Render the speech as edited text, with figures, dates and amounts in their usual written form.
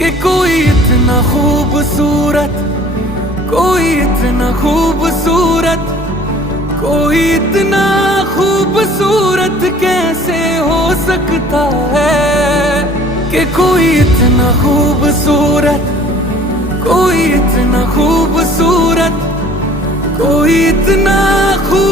कि कोई इतना खूबसूरत, कोई इतना खूबसूरत, कोई इतना खूबसूरत कैसे हो सकता है। कि कोई इतना खूबसूरत, कोई इतना खूबसूरत, कोई इतना खूबसूरत